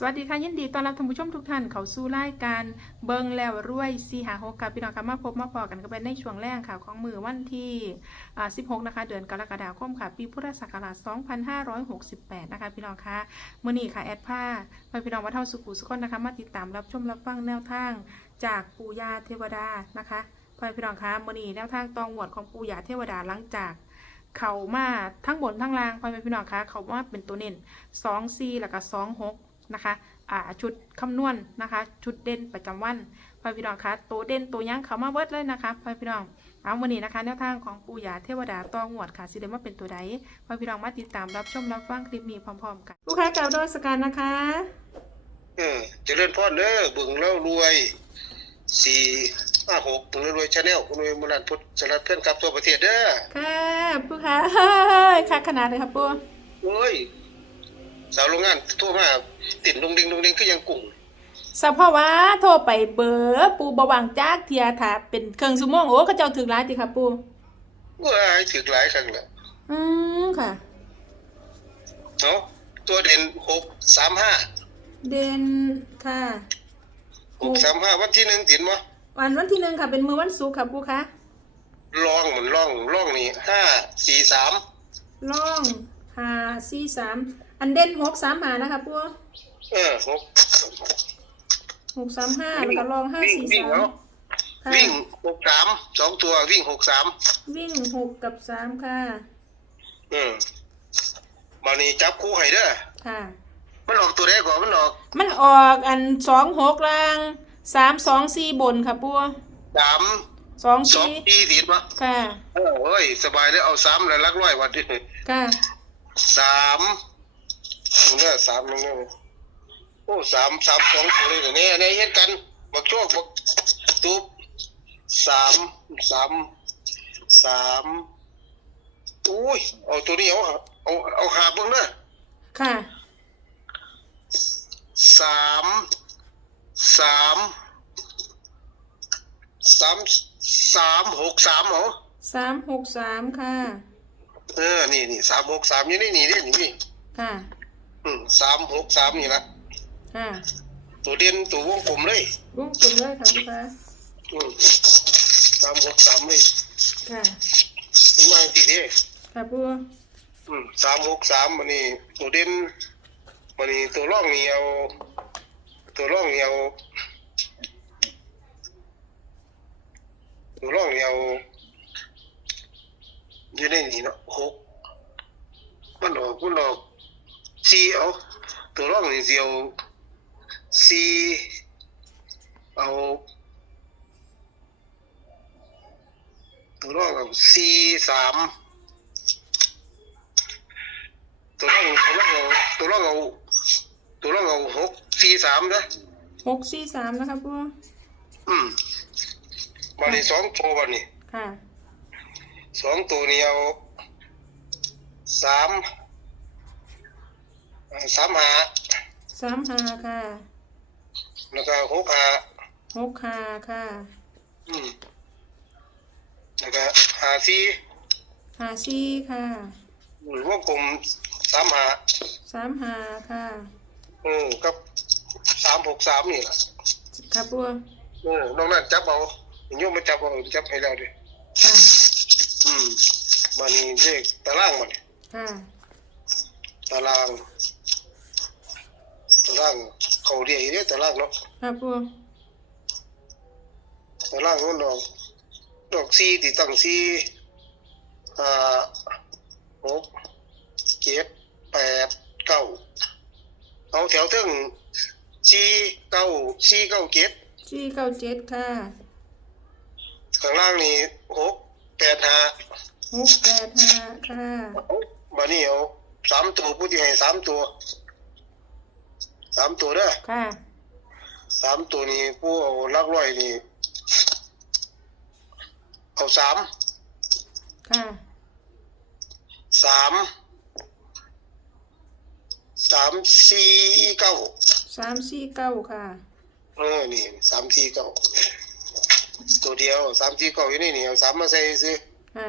สวัสดีค่ะยินดีต้อนรับท่านผู้ชมทุกท่านเข้าสู่รายการเบิงแล้วรวยซีหาหกกับพี่น้องค่ะมาพบมาพอกันก็เป็นในช่วงแรกค่ะของมือวันที่ 16 นะคะ เดือนกรกฎาคมค่ะ ปีพุทธศักราช 2568 นะคะ พี่น้องค่ะมื้อนี้ค่ะแอดผ้าไปพี่น้องมาเท่าสุขุสุขคนนะคะ มาติดตามรับชมรับฟังแนวทางจากปู่ยาเทวดานะคะไปพี่น้องค่ะมื้อนี้แนวทางตองหวดของปู่ยาเทวดาหลังจากเขามาทั้งบนทั้งล่างพ่อแม่พี่น้องคะเขามาเป็นตัวเน้นสองสี่แล้วก็สองหก นะคะอ่าชุดคำนวณนะคะชุดเด่นประจำวันพ่อแม่พี่น้องคะตัวเด่นตัวยั้งเขามาเบิดเลยนะคะพ่อแม่พี่น้องเอาวันนี้นะคะแนวทางของปู่ย่าเทวดาตองหวดค่ะสิเดมาเป็นตัวใดพ่อแม่พี่น้องมาติดตามรับชมรับฟังคลิปนี้พร้อมๆกันลูกค้ากล่าวด้วยสการนะคะเออเจริญพรเด้อเบึงแล้วรวยสี่ห้าหกเบึงแล้วรวยชาแนลคุณรวยมรันพุทธสลัดเพื่อนกลับตัวประเทศเด้อค่ะปู่ค่ะค่ะขนาดเลยค่ะปู่โอ้ย สาวโรงงานโทั่วมาติดดงดิงดงดิงก็ยังกุ้งสภาวะโทรไปเบอร์ปู่บหวังจากเทียถ้าเป็นเครื่องสมองโอ้เขาเจ้าถึงร้ายติค่ะปู่ว้ายถึกหลายครั้งแล้วอืมค่ะเนาะตัวเด่นหกสามห้าเดือนค่ะหกสามห้าวันที่หนึ่งติดมั้วันวันที่หนึ่งค่ะ เป็นมือวันศุกร์ค่ะปู่คะลองเหมือนล่องล่องนี่ห้าสี่สามล่องหาสี่สาม อันเด่นหกสามหานะคะปู่เออหกหกสามห้าแล้วก็ลองห้าวิ่งสี่วิ่งสามเนาะค่ะวิ่งหกสามสองตัววิ่งหกสามวิ่งหกกับสามค่ะ อืมมานี่จับคู่ให้เด้อค่ะ มันออกตัวแรกก่อนมันออก มันออกอันสองหกลางสามสองสี่บนค่ะปู่สามสองสองสี่ปีติดมะค่ะเออเฮ้ย สบายเลยเอาสามแล้วลักร้อยวันที่ค่ะสาม เนี่ยสามเนี่ยโอ้สามสามสองตัวเลยเนี่ยเนี่ยเห็นกันบักโชคบักตุ๊บสามสามสามอุ้ยเอาตัวนี้เอาเอาเอาหาเบ้างนะค่ะ สามสามสามสามหกสามเหรอสามหกสามค่ะ เออ นี่นี่สามหกสามอยู่นี่นี่นี่นี่ ค่ะ อืมสามหกสามนี่ละค่ะ ตัวเด่นตัววงกลมเลยวงกลมเลยค่ะปู่คะอืมสามหกสามเลยค่ะมันมาติดเด้ค่ะปู่อืมสามหกสามมันนี่ตัวเด่นมันนี่ตัวร่องนี่เอาตัวร่องนี่เอาตัวร่องนี่เอาอยู่ในนี่เนาะหกมันออกมันออก สี่เอาตัวร่องนี่สิเอาสี่เอาตัวร่องเอาสี่สามตัวร่องตัวร่องเอาตัวร่องเอาตัวร่องเอาหกสี่สามนะหกสี่สามนะคะปู่อืมวันนี้สองตัววันนี้ค่ะ สองตัวนี้เอาสามเอ่อ สามหาสามหาค่ะแล้วก็หกหาหกหาค่ะ อืมแล้วก็หาสี่หาสี่ค่ะอืมวงกลมสามหาสามหาค่ะ อืมกับสามหกสามนี่แหละค่ะปู่เออนอกนั้นจับเอาโยมมาจับเอาจับให้แล้วดิค่ะอืมมานี่เลขตารางมันค่ะตาราง ตารางเขาเรียกอีเนี่ยตารางเนาะค่ะปู่ตารางมันดอกดอกสี่ที่ตั้งสี่ห้าหกเจ็ดแปดเก้าเอาแถวถึงสี่เก้าสี่เก้าเจ็ดสี่เก้าเจ็ดค่ะข้างล่างนี่หกแปดห้าหกแปดห้าค่ะบานี้เอาสามตัวผู้ที่ให้สามตัว สามตัวเด้อค่ะสามตัวนี้ผู้เอาลักร้อยนี่เอาสามค่ะสามสามสี่เก้าสามสี่เก้าค่ะเออนี่สามสี่เก้าตัวเดียวสามสี่เก้าอยู่นี่นี่เอาสามมาใส่ซื้อค่ะ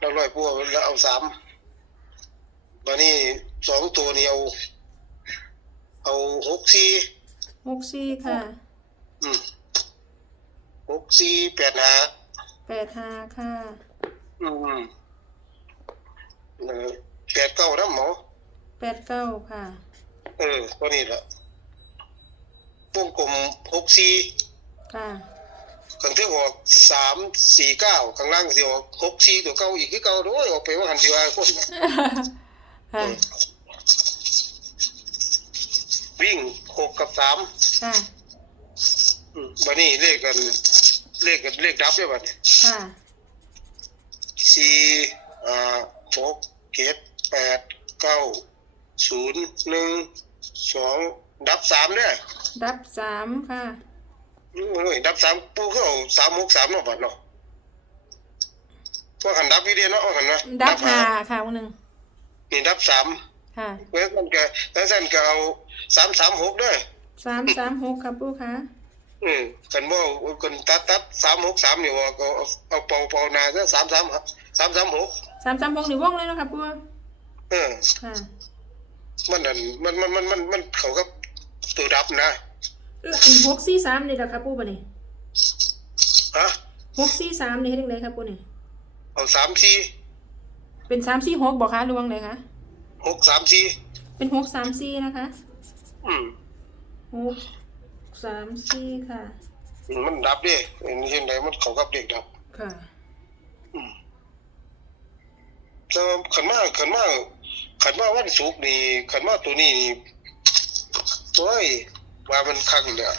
ลักร้อยผู้เอาแล้วเอาสามบานี้สองตัวนี้เอา เอาหกสี่หกสี่ค่ะอืมหกสี่แปดห้าแปดห้าค่ะ อืมเออแปดเก้านะหมอแปดเก้าค่ะ เออตัวนี้แหละวงกลมหกสี่ค่ะข้างเที่ออกสามสี่เก้าข้างล่างสิออกหกสี่ตัวเก้าอีกคือเก้าด้วยออกไปว่าหันสิว่าคนน่ะค่ะ วิ่งห กกับสามค่ะ อืมบันนี้เลขกัน เลขกันเลขดับด้วยบัดนี้ค่ะ สี่อ่าหกเจ็ดแปดเก้าศูนย์หนึ่งสองดับสามเนี่ยดับสามค่ะอืมโอ้ยดับสามปูเข้าสามหกสามเนาะบัดเนาะว่าหันดับวิเดียเนาะว่าหันนะดับห้าค่ะวันหนึ่งนี่ดับสาม ค่ะแล้วท่านก็แล้วท่านก็เอาสามสามหกด้วยสามสามหกค่ะปูค่ะ อืมกันว่ากันตัดตัดสามหกสามนี่ว่าก็เอาเอาเป่าเป่านาก็สามสามสามสามหกสามสามหกหนึ่งว่องเลยเนาะค่ะปูเออค่ะมันนั่นมันมันมันมันมันเขาก็ตัวดับนะแล้วอันหกสี่สามนี่แหละค่ะปูปะนี่ฮะหกสี่สามนี่ให้ยังไงครับปูนี่เอาสามสี่เป็นสามสี่หกบอกคะหรือว่างไหนคะ หกสามสี่เป็นหกสามสี่นะคะอืมหกสามสี่ค่ะ มันดับเดิเห็นไหนมันเขากับเด็กดับ ค่ะอืมแต่ว่าขันมาขันมาขันมาวันศุกร์นี่ขันมาตัวนี้นี่โอ้ยว่ามันคักเนี่ย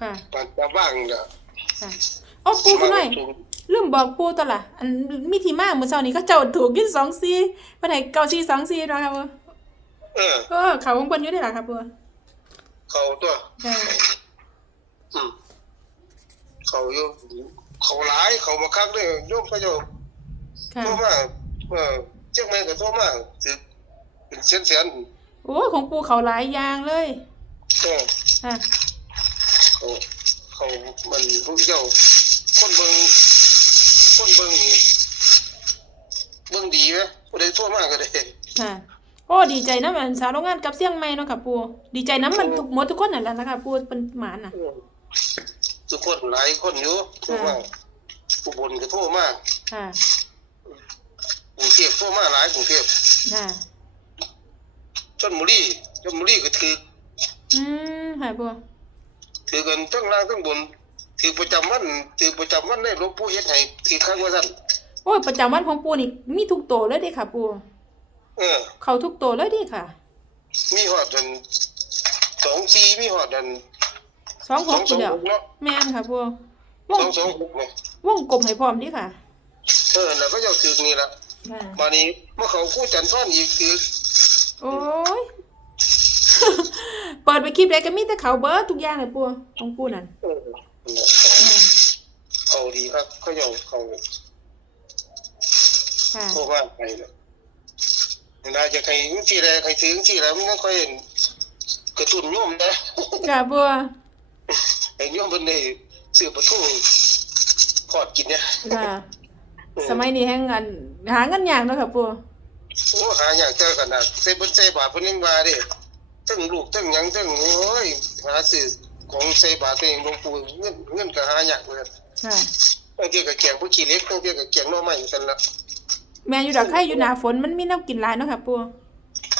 ค่ะมันจะบ้างเนี่ยค่ะโอ้ปูคุณหน่อย ลืมบอกปูตัวละอันมีที่มาเมื่อเช้านี้ก็เจ้าถูกยี่สองสี่ปันไหนเก้าสี่สองสี่นะคะปูเออเออเขาของคนอยู่ได้หรอครับปูเขาตัวค่ะอืมเขาอยู่เขาหลายเขามาคักเลยโยมพระโยมค่ะโทรมาเออเจ้าแม่ก็โทรมาถือเป็นเสียนเสียนโอ้ของปูเขาหลายอย่างเลยๆเออค่ะเขาเขามันผู้เจ้า คนเบิงคนเบิงนี่เบิงดีไหมผู้ใดโทรมาก็ได้ค่ะ โอ้ดีใจนะมันสาวโรงงานกับเสี่ยงใหม่เนาะค่ะปูดีใจน้ำมันทุกหมดทุกคนนั่นแหละนะคะปูเป็นหมาน่ะเออทุกคนหลายคนอยู่โทรมาอุบลก็โทรมาค่ะ กรุงเทพโทรมาหลายกรุงเทพค่ะ ชนบุรีชนบุรีก็ถืออืมค่ะปูถือกันทั้งล่างทั้งบน ถือประจำวันถือประจำวันในหลวงปู่เฮ็ดให้ถือครั้งว่าซั่นโอ้ยประจำวันของปูนี่มีทุกโตเลยเด้ค่ะ ปูเออ เขาทุกโตเลยเดิค่ะ มีหอดอันสองสี่มีหอดอันสองหสอกงอสยู่องแล้วหกเนาะแม่นค่ะปูวสงองสองหกเนี่ยวงกลมให้พร้อมดิค่ะเออแล้วก็จะถือนี่ละค่ะมานี้เมื่อเขาคู่จันทร์ท่อนอีกถือโอ้ย เปิดไปคลิปใดก็มีแต่เขาเบิร์ดทุกอย่างเลยปูของปูนั่นเออ นั่นแหละเขาค่ะเขาดีครับเขาเยาเขาค่ะโทรมาไปเลยน่าจะใครที่ใดใครถือที่แล้วมันก็ค่อยกระตุ้นโยมนะค่ะปูไอ้โยมเป็นได้ซื้อประตูทอดกินเนี่ยค่ะสมัยนี้แห่งอันหาเงินยากเนาะค่ะปูโอ้หาอย่างเจอกันนะใส่บนใส่บาทเพิ่นยังมาเดิทั้งลูกทั้งหยังทั้งโอ้ยหาซื้อ ของใส่บาทตัวเองหลวงปู่เงินเงินก็หาอยากเลยค่ะบางทีก็แกงผู้ขี้เล็กบางทีก็แกงหน่อไม้กันละแม่อยู่ดอกไข่อยู่หน้าฝนมันมีน้ำกินหลายเนาะค่ะปู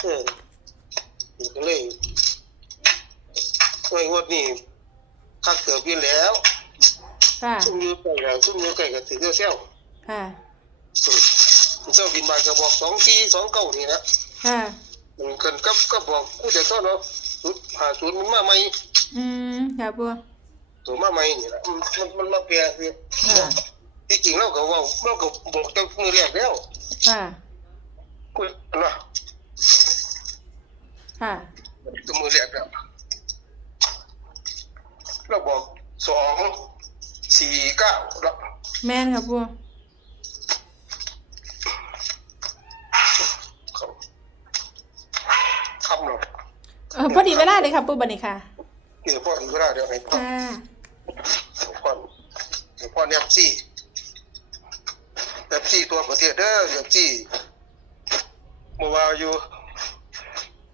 เออก็เลยโอ้ยงวดนี้คักเกือบยินแล้วค่ะซุ่มอยู่ใกล้แล้วซุ่มอยู่ใกล้ก็ถือเซี่ยวค่ะๆอืมเจ้าบินบาทก็บอกสองสี่สองเก้านี่นะค่ะมัน กันกับก็บอกกูจะซ่อนเนาะศูนย์หาศูนย์มันมาใหม่อืมค่ะปูตัวมาใหม่นี่แหละมันมันมันมาเปลี่ยนคือค่ะที่จริงเราก็เว่าเราก็บอกตั้งมือแรกแล้วค่ะกูเนาะค่ะตั้งมือแรกแล้วเราบอกสองสี่เก้าแล้วแม่นค่ะปู เขาคำเนาะ เออพอดีเวลาเลยค่ะปูบันนี้ค่ะเดี๋ยวพ่อก็ได้เดี๋ยวให้พ่อค่ะพ่อให้พ่อเนี่ยซี่แบบซี่ตัวประเทศเด้อแบบซี่เมื่อวานอยู่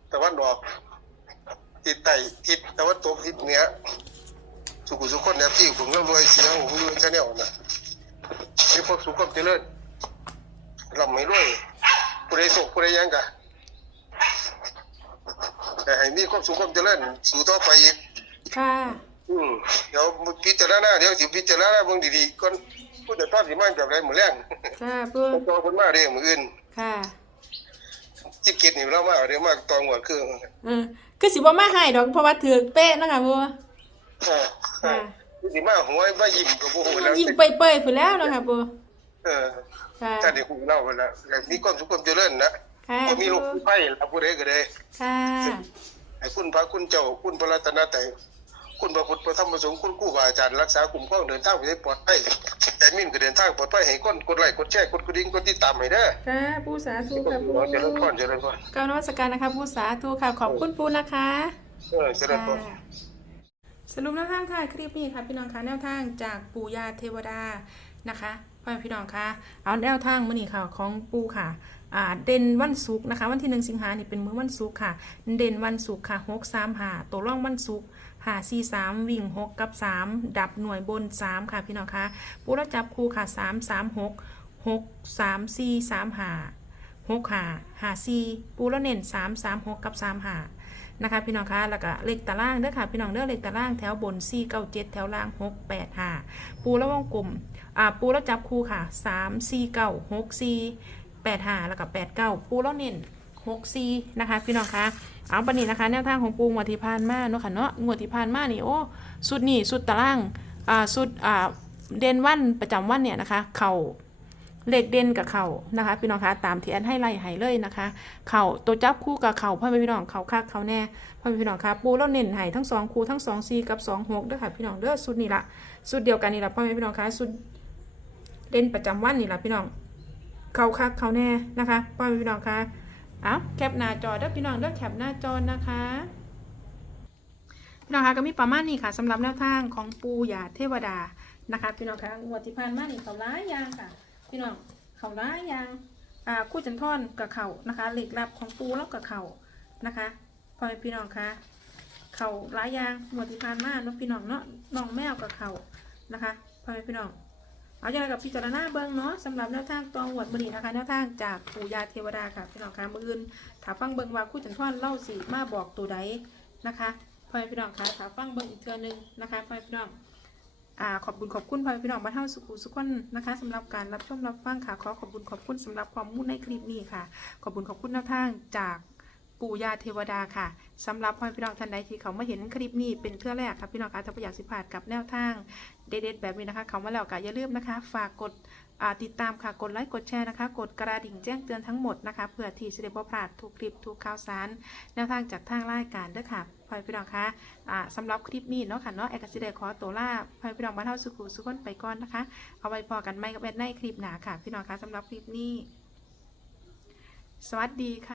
แต่วันดอกทิศใต้ทิศตะวันตกทิศเหนือสุขุสุขคนเนี่ยที่ผมร่ำรวยเสียงผมรวยชาแนลนะมีความสุขความเจริญร่ำไม่รวยผู้ใดสุขผู้ใดยังกะ แต่ให้มีความสุขความเจริญสู่ต่อไปอีกค่ะอืมเดี๋ยวพิจารณาเดี๋ยวสิพิจารณาเบิ่งดีๆก่อนผู้จัดการสิมาแบบไรมื้อแรงค่ะปูต่อคนมาเด้มื้ออื่นค่ะจิบเก็ดนี่เรามาเด้มาตองหัวเครื่องเออคือสิบ่มาให้ดอกเพราะว่าถือเป๊ะนะคะปูเออเออสิมาหัวมายิ้มก็บ่ฮู้แล้วยิงเปยๆพุ่นแล้วนะคะปูเออค่ะถ้าได้ฮู้เล่าไปแล้วแล้วมีความสุขความเจริญนะ ค่ะบ่มีโรคมีภัยแล้วผู้ใดก็ได้ค่ะให้คุณพระคุณเจ้าคุณพระรัตนตรัยคุณพระพุทธพระธรรมพระสงฆ์คุณครูบาอาจารย์รักษาคุ้มครองเดินทางไปให้ปลอดภัยแต่มินก็เดินทางปลอดภัยให้คนกดไลค์กดแชร์กดกระดิ่งกดติดตามให้เด้อค่ะปูสาธุค่ะปูเจริญพรเจริญพรกราบนมัสการนะคะปูสาธุค่ะขอบคุณปูนะคะเออเจริญพรสรุปแนวทางถ่ายคลิปนี้ค่ะพี่น้องคะแนวทางจากปู่ย่าเทวดานะคะพ่อแม่พี่น้องคะเอาแนวทางมื่อนี้ค่ะของปู่ค่ะอ่า เด่นวันศุกร์นะคะ วันที่หนึ่งสิงหานี่เป็นมื้อวันศุกร์ค่ะ เด่นวันศุกร์ค่ะหกสามหาตัวร่องวันศุกร์หาสี่สามวิ่งหกกับสามดับหน่วยบนสามค่ะพี่น้องคะปู่แล้วจับคู่ค่ะสามสามหกหกสามสี่สามหาหกหาหาสี่ปู่แล้วเน้นสามสามหกกับสามหานะคะพี่น้องคะแล้วก็เลขตารางเด้อค่ะพี่น้องเด้อเลขตารางแถวบน4 9 7แถวล่าง 6 8 5ปูแล้ววงกลมอ่าปูแล้วจับคู่ค่ะ 3 4 9 6 4 8 5แล้วก็8 9ปูแล้วเน้น6 4นะคะ พี่น้องคะเอาปนี้นะคะ แนวทางของปูงวดที่ผ่านมาเนาะค่ะเนาะงวดที่ผ่านมานี่โอ้สุดนี่สุดตารางอ่าสุดอ่าเด่นวันประจำวันเนี่ยนะคะ เข่าเลขเด่นกับเข่านะคะ พี่น้องคะตามที่อันให้ไล่ให้เลยนะคะ เขาตัวจับคู่กับเขาพ่อแม่พี่น้องเขาคักเข่าแน่พ่อแม่พี่น้องคะปูแล้วเน้นให้ทั้งสองคู่ทั้งสองซีกับสองหกด้วยค่ะพี่น้องเด้อสุดนี่ละสุดเดียวกันนี่ละพ่อแม่พี่น้องคะสุดเด่นประจำวันนี่ละพี่น้อง เขาคักเขาแน่นะคะพ่อแม่พี่น้องคะเอาแคปหน้าจอเด้อพี่น้องเด้อแคปหน้าจอนะคะพี่น้องคะก็มีประมาณนี้ค่ะสำหรับแนวทางของปูยาเทวดานะคะพี่น้องคะงวดที่ผ่านมานี่เขาร้ายยางค่ะ พี่น้องเขาร้ายยางอ่าคู่จันท่อนกับเขานะคะเหล็กลับของปูแล้วกับเขานะคะพ่อแม่พี่น้องคะเขาร้ายยางงวดที่ผ่านมาเน้องพี่น้องเนาะน้องแมวกับเขานะคะพ่อแม่พี่น้อง เอาอย่างไรกับพิจารณาเบิ้งเนาะสำหรับแนวทางตองหวดบรีนะคะแนวทางจากปู่ยาเทวดาค่ะพี่น้องคะมืออื่นถ้าฟังเบิ้งว่าคู่จันท่อนเล่าสีมาบอกตัวใดนะคะพ่อแม่พี่น้องคะถ้าฟังเบิ้งอีกเทือนึงนะคะพ่อแม่พี่น้องอ่าขอบคุณขอบคุณพ่อแม่พี่น้องบ้านเฮาสุขุสุขคนนะคะสำหรับการรับชมรับฟังค่ะขอขอบคุณขอบคุณสำหรับความมุ่นในคลิปนี้ค่ะ ขอบคุณขอบคุณแนวทางจาก ปู่ย่าเทวดาค่ะสำหรับพ่อพี่น้องท่านใดที่เขามาเห็นคลิปนี้เป็นเทื่อแรกค่ะพี่น้องคะถ้าไม่อยากสิพลาดกับแนวทางเด็ดๆแบบนี้นะคะ เขามาแล้วก็อย่าลืมนะคะ ฝากกดติดตามค่ะ กดไลค์ กดแชร์นะคะ กดกระดิ่งแจ้งเตือนทั้งหมดนะคะ เพื่อที่จะได้บ่พลาดทุกคลิปทุกข่าวสาร แนวทางจากทางรายการเด้อค่ะพ่อพี่น้องคะอ่าสำหรับคลิปนี้เนาะค่ะเนาะแอกสิเดขอตัวลาพายพี่น้องบ้านเฮาสุขุสุขคนไปก่อนนะคะ เอาไว้พอกันไม่กับแม่ในคลิปหนาค่ะ พี่น้องคะสำหรับคลิปนี้ สวัสดีค่ะ